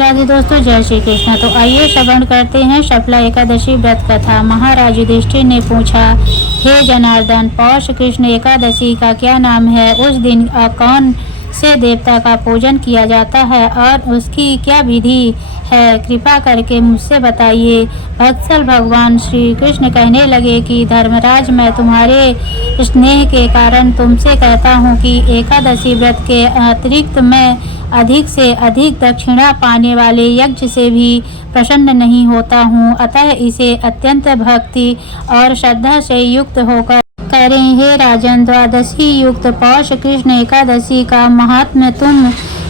राधे दोस्तों, जय श्री कृष्ण। तो आइए श्रवण करते हैं शफला एकादशी व्रत कथा। महाराज युधिष्ठिर ने पूछा, हे जनार्दन, पौष कृष्ण एकादशी का क्या नाम है? उस दिन कौन से देवता का पूजन किया जाता है और उसकी क्या विधि है? कृपा करके मुझसे बताइए। भक्तसल भगवान श्री कृष्ण कहने लगे कि धर्मराज, मैं तुम्हारे स्नेह के कारण तुमसे कहता हूँ कि एकादशी व्रत के अतिरिक्त मैं अधिक से अधिक दक्षिणा पाने वाले यज्ञ से भी प्रसन्न नहीं होता हूँ। अतः इसे अत्यंत भक्ति और श्रद्धा से युक्त होकर करें। हे राजन, द्वादशी युक्त पौष कृष्ण एकादशी का महात्म्य तुम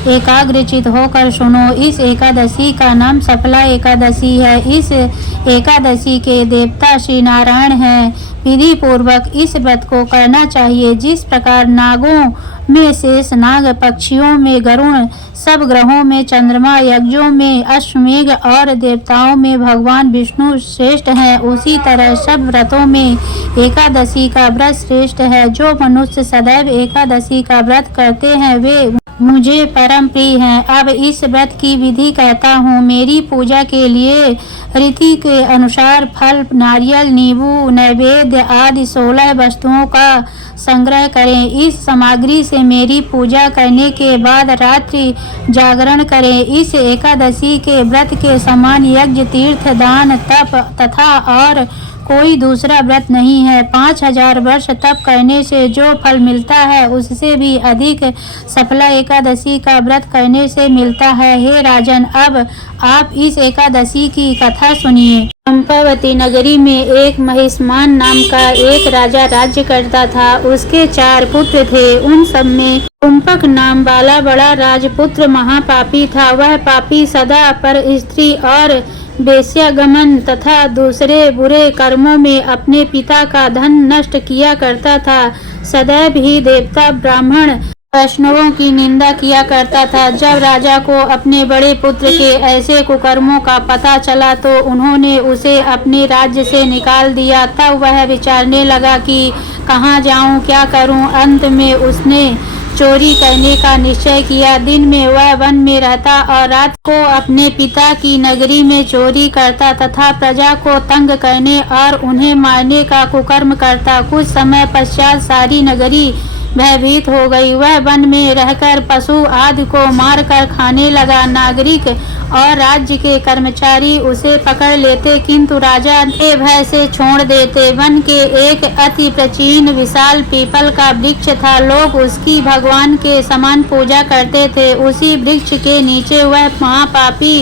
एकाग्रचित होकर सुनो। इस एकादशी का नाम सफला एकादशी है। इस एकादशी के देवता श्री नारायण हैं। विधि पूर्वक इस व्रत को करना चाहिए। जिस प्रकार नागों में शेष नाग, पक्षियों में गरुण, सब ग्रहों में चंद्रमा, यज्ञों में अश्वमेघ और देवताओं में भगवान विष्णु श्रेष्ठ हैं, उसी तरह सब व्रतों में एकादशी का व्रत श्रेष्ठ है। जो मनुष्य सदैव एकादशी का व्रत करते हैं वे मुझे परम प्रिय हैं। अब इस व्रत की विधि कहता हूँ। मेरी पूजा के लिए रीति के अनुसार फल, नारियल, नींबू, नैवेद्य आदि 16 वस्तुओं का संग्रह करें। इस सामग्री से मेरी पूजा करने के बाद रात्रि जागरण करें। इस एकादशी के व्रत के समान यज्ञ, तीर्थ, दान, तप तथा और कोई दूसरा व्रत नहीं है। 5000 वर्ष तप करने से जो फल मिलता है उससे भी अधिक सफला एकादशी का व्रत करने से मिलता है। हे राजन, अब आप इस एकादशी की कथा सुनिए। चंपावती नगरी में एक महिष्मान नाम का एक राजा राज्य करता था। उसके 4 पुत्र थे। उन सब में कुंपक नाम वाला बड़ा राजपुत्र महापापी था। वह पापी सदा पर स्त्री और वेश्यागमन तथा दूसरे बुरे कर्मों में अपने पिता का धन नष्ट किया करता था। सदैव ही देवता, ब्राह्मण, वैष्णवों की निंदा किया करता था। जब राजा को अपने बड़े पुत्र के ऐसे कुकर्मों का पता चला तो उन्होंने उसे अपने राज्य से निकाल दिया। तब वह विचारने लगा कि कहाँ जाऊँ, क्या करूँ। अंत में उसने चोरी करने का निश्चय किया। दिन में वह वन में रहता और रात को अपने पिता की नगरी में चोरी करता तथा प्रजा को तंग करने और उन्हें मारने का कुकर्म करता। कुछ समय पश्चात सारी नगरी भयभीत हो गई। वह वन में रहकर पशु आदि को मारकर खाने लगा। नागरिक और राज्य के कर्मचारी उसे पकड़ लेते, किंतु राजा के भय से छोड़ देते। वन के एक अति प्राचीन विशाल पीपल का वृक्ष था। लोग उसकी भगवान के समान पूजा करते थे। उसी वृक्ष के नीचे वह महापापी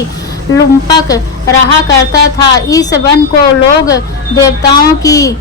लुम्पक रहा करता था। इस वन को लोग देवताओं की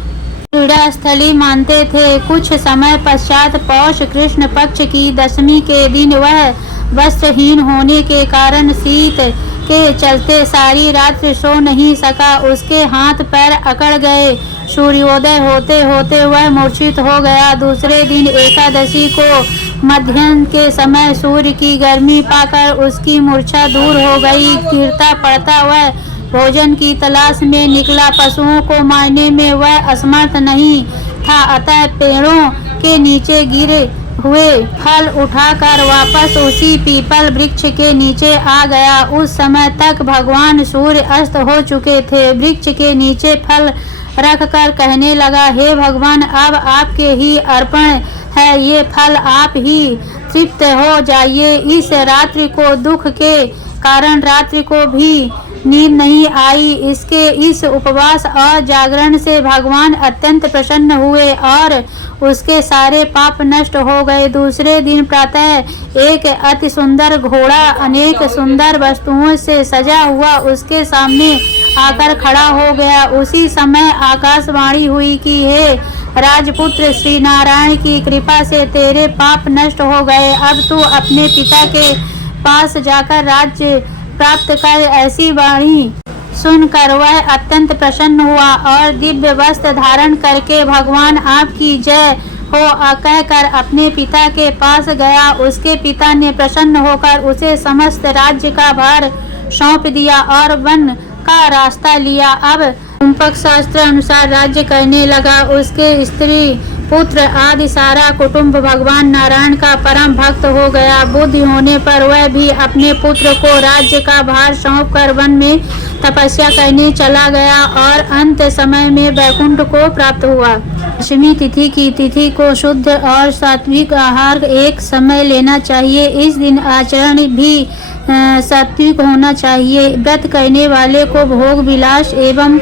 क्रीड़ा स्थली मानते थे। कुछ समय पश्चात पौष कृष्ण पक्ष की दशमी के दिन वह वस्त्रहीन होने के कारण शीत के चलते सारी रात सो नहीं सका। उसके हाथ पैर अकड़ गए। सूर्योदय होते होते वह मूर्छित हो गया। दूसरे दिन एकादशी को मध्याह्न के समय सूर्य की गर्मी पाकर उसकी मूर्छा दूर हो गई। गिरता पड़ता वह भोजन की तलाश में निकला। पशुओं को मारने में वह असमर्थ नहीं था, अतः पेड़ों के नीचे गिरे हुए फल उठाकर वापस उसी पीपल वृक्ष के नीचे आ गया। उस समय तक भगवान सूर्य अस्त हो चुके थे। वृक्ष के नीचे फल रखकर कहने लगा, हे भगवान, अब आपके ही अर्पण है। ये फल आप ही तृप्त हो जाइए। इस रात्रि को दुख के कारण रात्रि को भी नींद नहीं आई। इसके इस उपवास और जागरण से भगवान अत्यंत प्रसन्न हुए और उसके सारे पाप नष्ट हो गए। दूसरे दिन प्रातः एक अति सुंदर घोड़ा अनेक सुंदर वस्तुओं से सजा हुआ उसके सामने आकर खड़ा हो गया। उसी समय आकाशवाणी हुई कि हे राजपुत्र, श्री नारायण की कृपा से तेरे पाप नष्ट हो गए। अब तू अपने पिता के पास जाकर राज्य प्राप्त कर। ऐसी वाणी सुनकर वह अत्यंत प्रसन्न हुआ और दिव्य वस्त्र धारण करके भगवान आपकी जय हो कहकर अपने पिता के पास गया। उसके पिता ने प्रसन्न होकर उसे समस्त राज्य का भार सौंप दिया और वन का रास्ता लिया। अब कुंपक शास्त्र अनुसार राज्य करने लगा। उसके स्त्री पुत्र आदि सारा कुटुंब भगवान नारायण का परम भक्त हो गया। बुद्धि होने पर वह भी अपने पुत्र को राज्य का भार सौंप कर वन में तपस्या करने चला गया और अंत समय में वैकुंठ को प्राप्त हुआ। दशमी तिथि की तिथि को शुद्ध और सात्विक आहार एक समय लेना चाहिए। इस दिन आचरण भी सात्विक होना चाहिए। व्रत करने वाले को भोग विलास एवं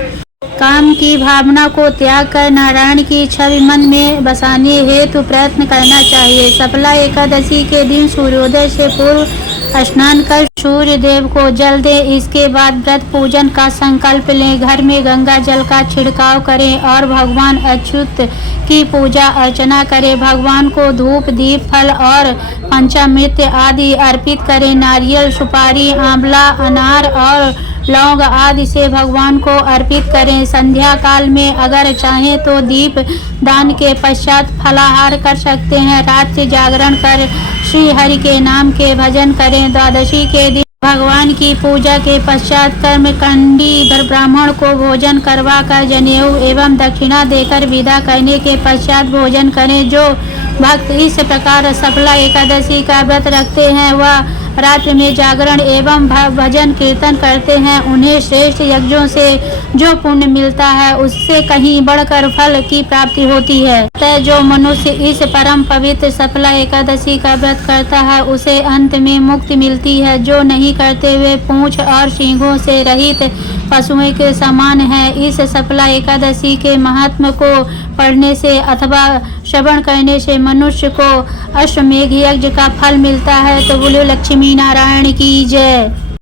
काम की भावना को त्याग कर नारायण की छवि मन में बसाने हेतु प्रयत्न करना चाहिए। सफला एकादशी के दिन सूर्योदय से पूर्व स्नान कर सूर्य देव को जल दे। इसके बाद व्रत पूजन का संकल्प लें। घर में गंगा जल का छिड़काव करें और भगवान अच्युत की पूजा अर्चना करें। भगवान को धूप दीप फल और पंचामृत आदि अर्पित करें। नारियल सुपारी आंवला अनार और लौंग आदि से भगवान को अर्पित करें। संध्या काल में अगर चाहें तो दीप दान के पश्चात फलाहार कर सकते हैं। रात्रि जागरण कर श्री हरि के नाम के भजन करें। द्वादशी के दिन भगवान की पूजा के पश्चात कर्मकांडी ब्राह्मण को भोजन करवा कर जनेऊ एवं दक्षिणा देकर विदा करने के पश्चात भोजन करें। जो भक्त इस प्रकार सफला एकादशी का व्रत रखते हैं वह रात्रि में जागरण एवं भजन कीर्तन करते हैं। उन्हें श्रेष्ठ यज्ञों से जो पुण्य मिलता है उससे कहीं बढ़कर फल की प्राप्ति होती है। अतः जो मनुष्य इस परम पवित्र सफला एकादशी का व्रत करता है उसे अंत में मुक्ति मिलती है। जो नहीं करते हुए पूंछ और सींगों से रहित पशुओं के समान है। इस सफला एकादशी के महात्म को पढ़ने से अथवा श्रवण करने से मनुष्य को अश्वमेघ यज्ञ का फल मिलता है। तो बोलो लक्ष्मी नारायण की जय।